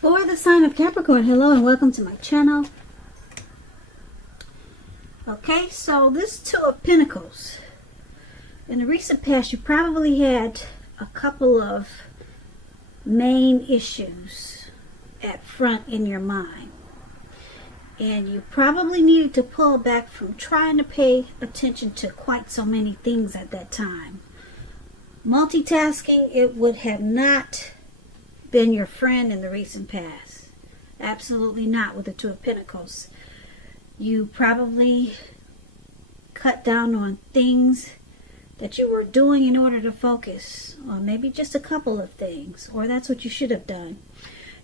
For the sign of Capricorn, hello and welcome to my channel. Okay, so this Two of Pentacles. In the recent past, you probably had a couple of main issues at front in your mind. And you probably needed to pull back from trying to pay attention to quite so many things at that time. Multitasking, it would have not been your friend in the recent past. Absolutely not with the Two of Pentacles. You probably cut down on things that you were doing in order to focus, or maybe just a couple of things, or that's what you should have done.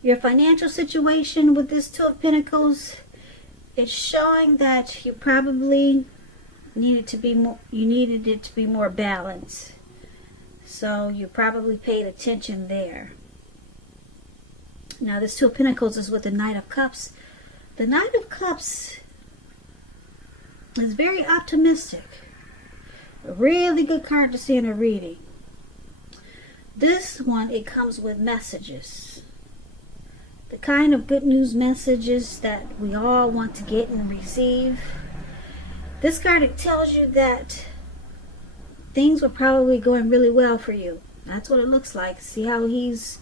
Your financial situation with this Two of Pentacles, it's showing that you probably needed it to be more balanced. So you probably paid attention there. Now this Two of Pentacles is with the Knight of Cups. The Knight of Cups is very optimistic. A really good card to see in a reading. This one, it comes with messages. The kind of good news messages that we all want to get and receive. This card, it tells you that things were probably going really well for you. That's what it looks like. See how he's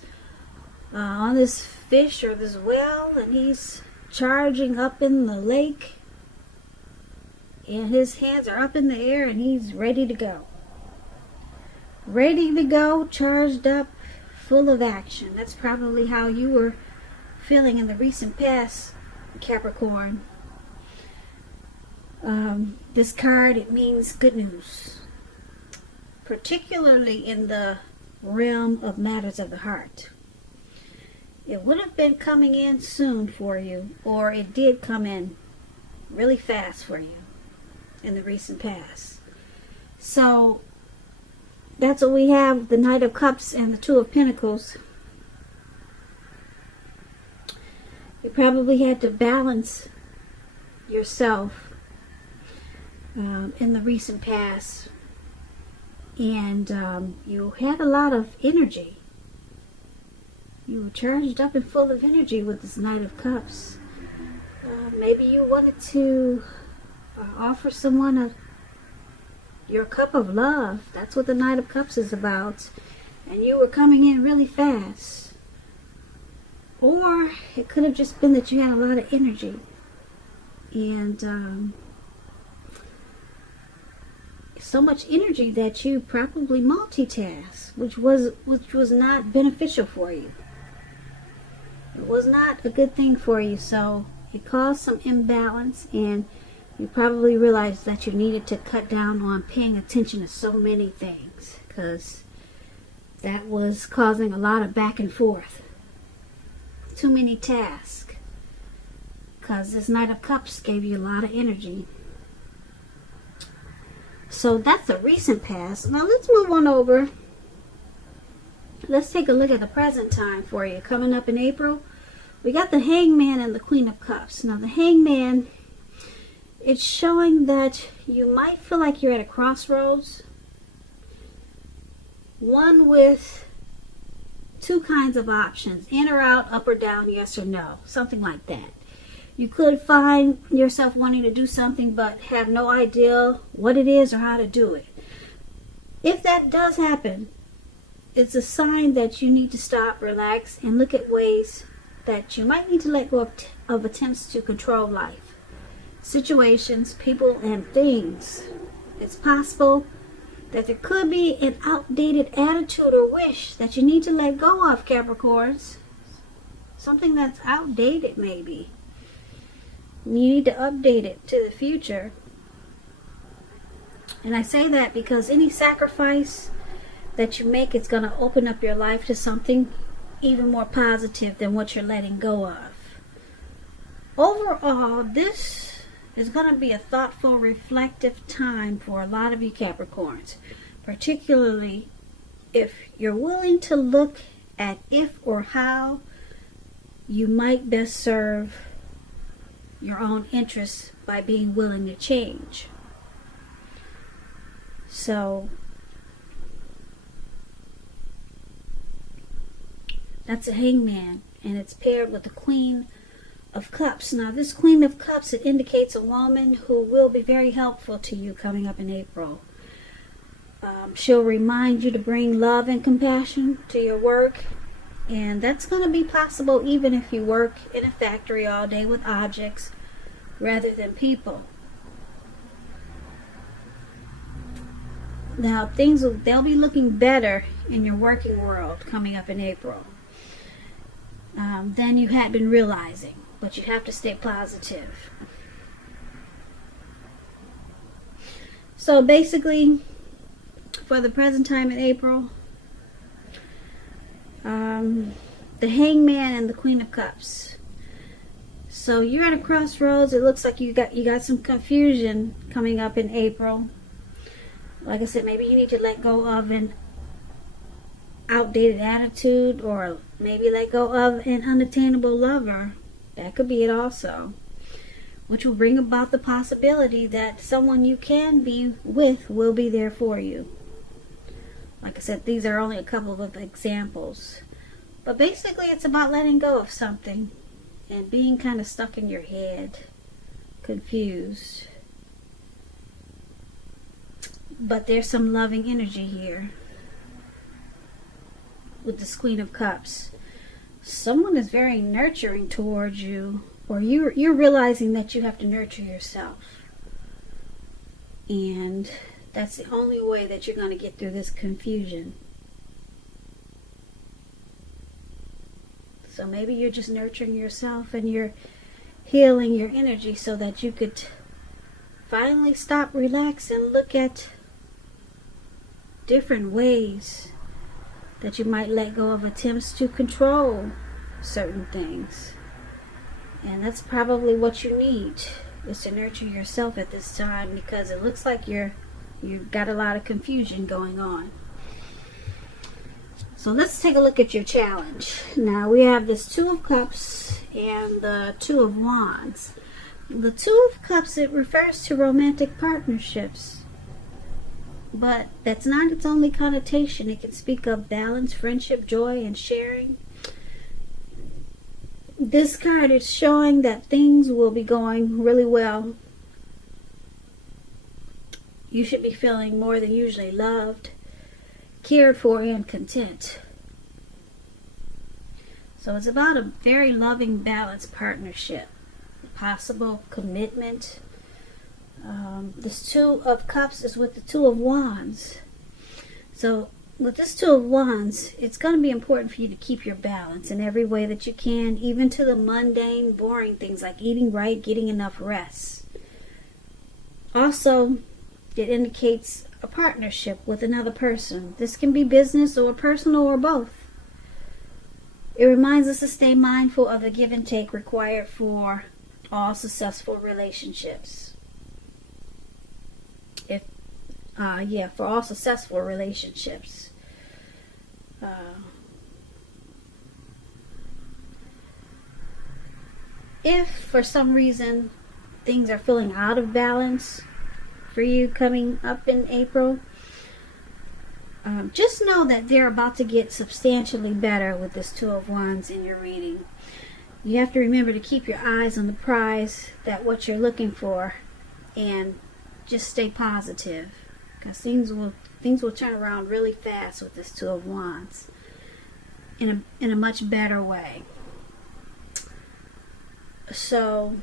on this fish or this well, and he's charging up in the lake, and his hands are up in the air, and he's ready to go. Ready to go, charged up, full of action. That's probably how you were feeling in the recent past, Capricorn. This card, it means good news, particularly in the realm of matters of the heart. It would have been coming in soon for you, or it did come in really fast for you in the recent past. So that's what we have, the Knight of Cups and the Two of Pentacles. You probably had to balance yourself in the recent past, and you had a lot of energy. You were charged up and full of energy with this Knight of Cups. Maybe you wanted to offer someone your cup of love. That's what the Knight of Cups is about. And you were coming in really fast. Or it could have just been that you had a lot of energy. And so much energy that you probably multitasked, which was not beneficial for you. It was not a good thing for you, so it caused some imbalance, and you probably realized that you needed to cut down on paying attention to so many things, because that was causing a lot of back and forth. Too many tasks, because this Knight of Cups gave you a lot of energy. So that's the recent past. Now let's move on over. Let's take a look at the present time for you. Coming up in April, we got the Hangman and the Queen of Cups. Now the Hangman, it's showing that you might feel like you're at a crossroads. One with two kinds of options. In or out, up or down, yes or no. Something like that. You could find yourself wanting to do something but have no idea what it is or how to do it. If that does happen, it's a sign that you need to stop, relax, and look at ways that you might need to let go of attempts to control life, situations, people, and things. It's possible that there could be an outdated attitude or wish that you need to let go of, Capricorns. Something that's outdated, maybe. You need to update it to the future. And I say that because any sacrifice that you make, it's going to open up your life to something even more positive than what you're letting go of. Overall, this is going to be a thoughtful, reflective time for a lot of you Capricorns, particularly if you're willing to look at if or how you might best serve your own interests by being willing to change. So that's a Hangman. and it's paired with the Queen of Cups. Now, this Queen of Cups, it indicates a woman who will be very helpful to you coming up in April. She'll remind you to bring love and compassion to your work, and that's going to be possible even if you work in a factory all day with objects rather than people. Now, they'll be looking better in your working world coming up in April than you had been realizing. But you have to stay positive. So basically, for the present time in April, the Hangman and the Queen of Cups. So you're at a crossroads. It looks like you got some confusion coming up in April. Like I said, maybe you need to let go of an outdated attitude, or maybe let go of an unattainable lover. That could be it also, which will bring about the possibility that someone you can be with will be there for you. Like I said, these are only a couple of examples. But basically, it's about letting go of something and being kind of stuck in your head, confused. But there's some loving energy here with this Queen of Cups. Someone is very nurturing towards you, or you're realizing that you have to nurture yourself. And that's the only way that you're going to get through this confusion. So maybe you're just nurturing yourself and you're healing your energy so that you could finally stop, relax, and look at different ways that you might let go of attempts to control certain things. And that's probably what you need, is to nurture yourself at this time, because it looks like you've got a lot of confusion going on. So let's take a look at your challenge. Now we have this Two of Cups and the Two of Wands. The Two of Cups, it refers to romantic partnerships. But that's not its only connotation. It can speak of balance, friendship, joy, and sharing. This card is showing that things will be going really well. You should be feeling more than usually loved, cared for, and content. So it's about a very loving, balanced partnership. Possible commitment. This Two of Cups is with the Two of Wands. So with this Two of Wands, it's going to be important for you to keep your balance in every way that you can, even to the mundane, boring things like eating right, getting enough rest. Also, it indicates a partnership with another person. This can be business or personal or both. It reminds us to stay mindful of the give and take required for all successful relationships. For all successful relationships. If for some reason things are feeling out of balance for you coming up in April, just know that they're about to get substantially better with this Two of Wands in your reading. You have to remember to keep your eyes on the prize, that what you're looking for, and just stay positive, because things will turn around really fast with this Two of Wands in a much better way. So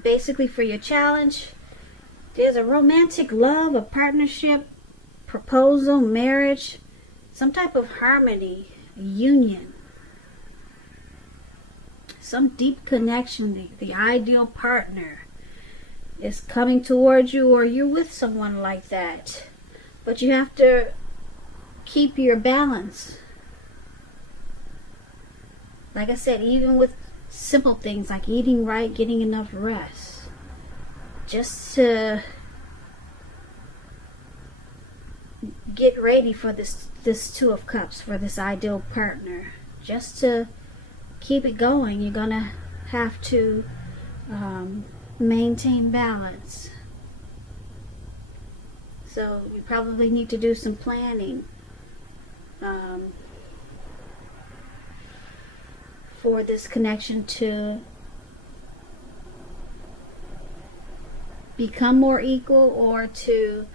basically, for your challenge, there's a romantic love, a partnership, proposal, marriage, some type of harmony, union, some deep connection. The ideal partner is coming towards you, or you're with someone like that. But you have to keep your balance. Like I said, even with simple things like eating right, getting enough rest, just to get ready for this Two of Cups, for this ideal partner. Just to keep it going, you're gonna have to maintain balance. So you probably need to do some planning for this connection to become more equal, or to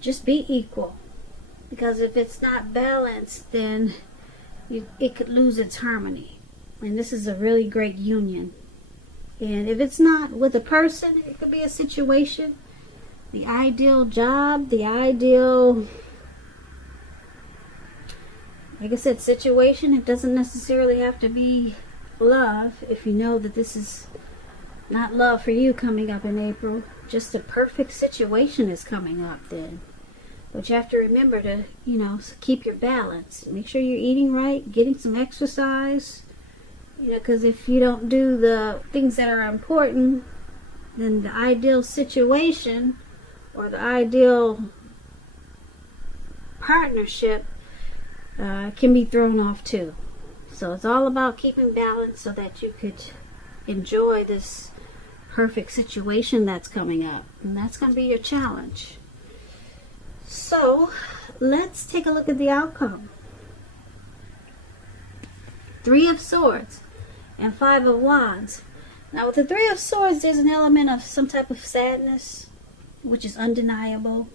just be equal. Because if it's not balanced, then it could lose its harmony. And this is a really great union. And if it's not with a person, it could be a situation, the ideal job, the ideal, like I said, situation. It doesn't necessarily have to be love. If you know that this is not love for you coming up in April, just a perfect situation is coming up then. But you have to remember to, keep your balance. Make sure you're eating right, getting some exercise. Because if you don't do the things that are important, then the ideal situation or the ideal partnership can be thrown off too. So it's all about keeping balance so that you could enjoy this perfect situation that's coming up. And that's going to be your challenge. So let's take a look at the outcome. 3 of Swords and 5 of Wands. Now with the 3 of Swords, there's an element of some type of sadness, which is undeniable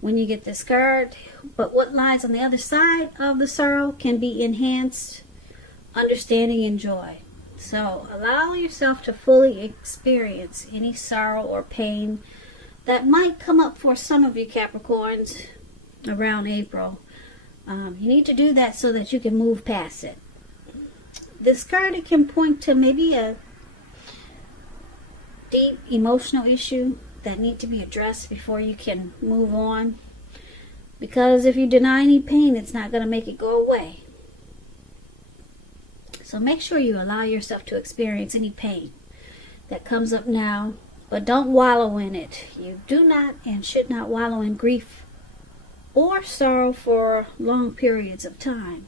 when you get this card. But what lies on the other side of the sorrow can be enhanced understanding and joy. So allow yourself to fully experience any sorrow or pain that might come up for some of you Capricorns around April. You need to do that so that you can move past it. This card, it can point to maybe a deep emotional issue that need to be addressed before you can move on. Because if you deny any pain, it's not going to make it go away. So make sure you allow yourself to experience any pain that comes up now, but don't wallow in it. You do not and should not wallow in grief or sorrow for long periods of time.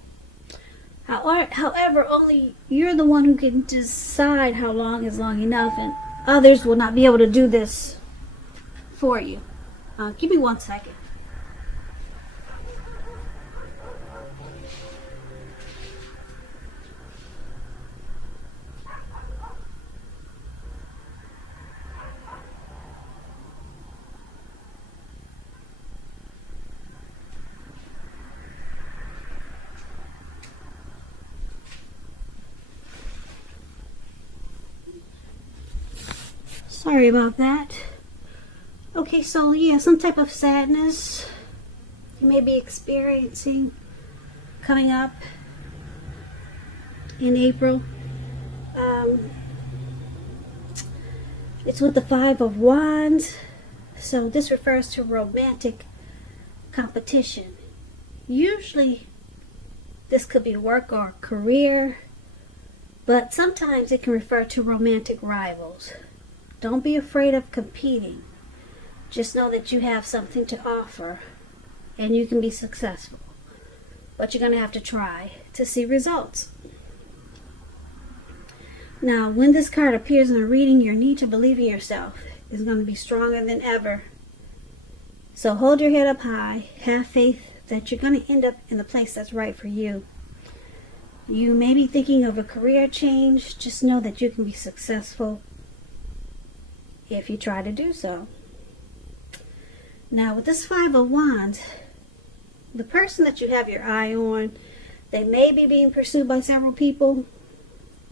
However, only you're the one who can decide how long is long enough, and others will not be able to do this for you. Give me 1 second. Sorry about that. Okay, so yeah, some type of sadness you may be experiencing coming up in April. It's with the 5 of Wands. So this refers to romantic competition. Usually this could be work or career, but sometimes it can refer to romantic rivals. Don't be afraid of competing. Just know that you have something to offer and you can be successful. But you're going to have to try to see results. Now, when this card appears in a reading, your need to believe in yourself is going to be stronger than ever. So hold your head up high. Have faith that you're going to end up in the place that's right for you. You may be thinking of a career change. Just know that you can be successful if you try to do so. Now with this 5 of Wands, the person that you have your eye on, they may be being pursued by several people.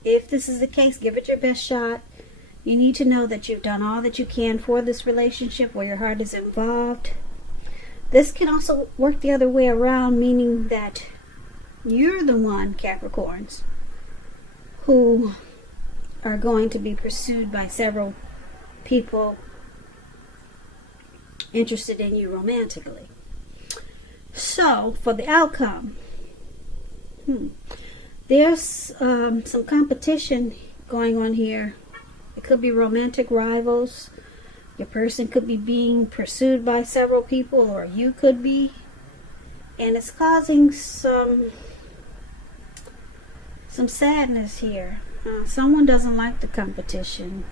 If this is the case, give it your best shot. You need to know that you've done all that you can for this relationship where your heart is involved. This can also work the other way around, meaning that you're the one, Capricorns, who are going to be pursued by several people interested in you romantically. So for the outcome, there's some competition going on here. It could be romantic rivals. Your person could be being pursued by several people, or you could be, and it's causing some sadness here. Someone doesn't like the competition,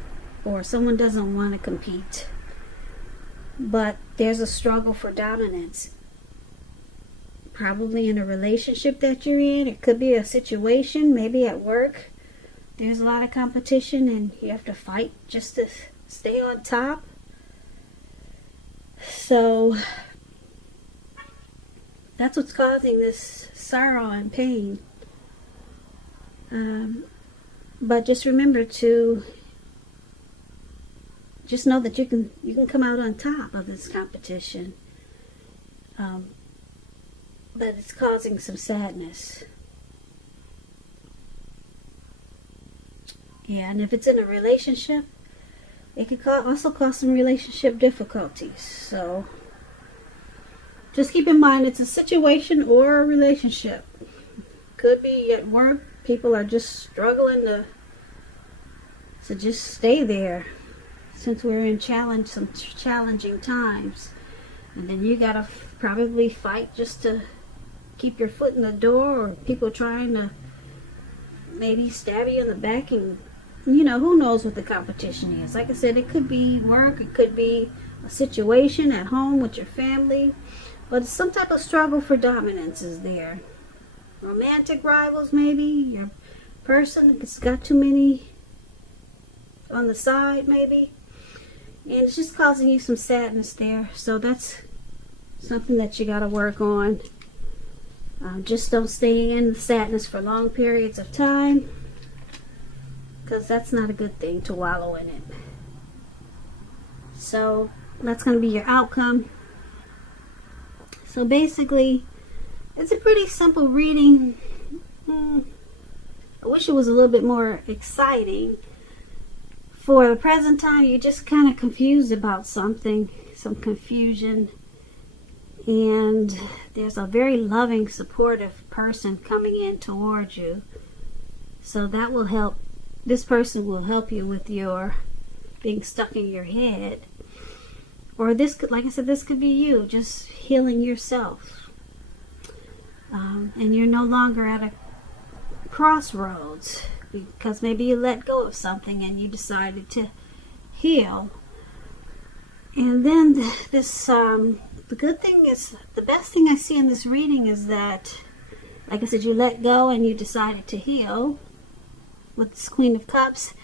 or someone doesn't want to compete, but there's a struggle for dominance probably in a relationship that you're in. It could be a situation, maybe at work. There's a lot of competition and you have to fight just to stay on top. So that's what's causing this sorrow and pain. But just remember to just know that you can come out on top of this competition. But it's causing some sadness. Yeah, and if it's in a relationship, it could also cause some relationship difficulties. So just keep in mind it's a situation or a relationship. Could be at work. People are just struggling to just stay there since we're in some challenging times. And then you gotta probably fight just to keep your foot in the door, or people trying to maybe stab you in the back, and who knows what the competition is. Like I said, it could be work, it could be a situation at home with your family, but some type of struggle for dominance is there. Romantic rivals, maybe. Your person has got too many on the side, maybe. And it's just causing you some sadness there. So that's something that you got to work on. Just don't stay in the sadness for long periods of time, because that's not a good thing to wallow in it. So that's going to be your outcome. So basically, it's a pretty simple reading. I wish it was a little bit more exciting. For the present time, you're just kind of confused about something, some confusion. And there's a very loving, supportive person coming in towards you. So that will help. This person will help you with your being stuck in your head. Or this could, like I said, this could be you just healing yourself. And you're no longer at a crossroads because maybe you let go of something and you decided to heal. And then this, the good thing is, the best thing I see in this reading is that, like I said, you let go and you decided to heal with this Queen of Cups.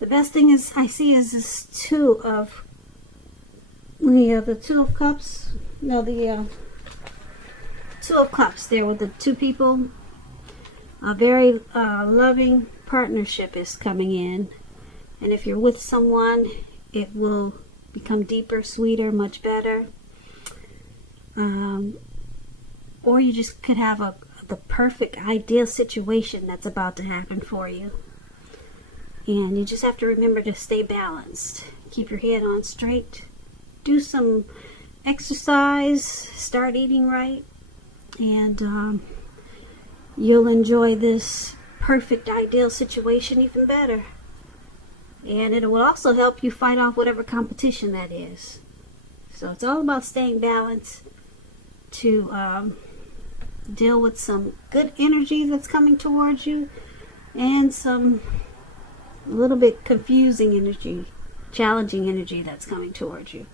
The best thing is I see is this Two of Cups. No, the Two of Cups there with the two people. A very loving partnership is coming in. And if you're with someone, it will become deeper, sweeter, much better. Or you just could have the perfect, ideal situation that's about to happen for you. And you just have to remember to stay balanced. Keep your head on straight. Do some exercise. Start eating right. And you'll enjoy this perfect, ideal situation even better. And it will also help you fight off whatever competition that is. So it's all about staying balanced to deal with some good energy that's coming towards you and some a little bit confusing energy, challenging energy that's coming towards you.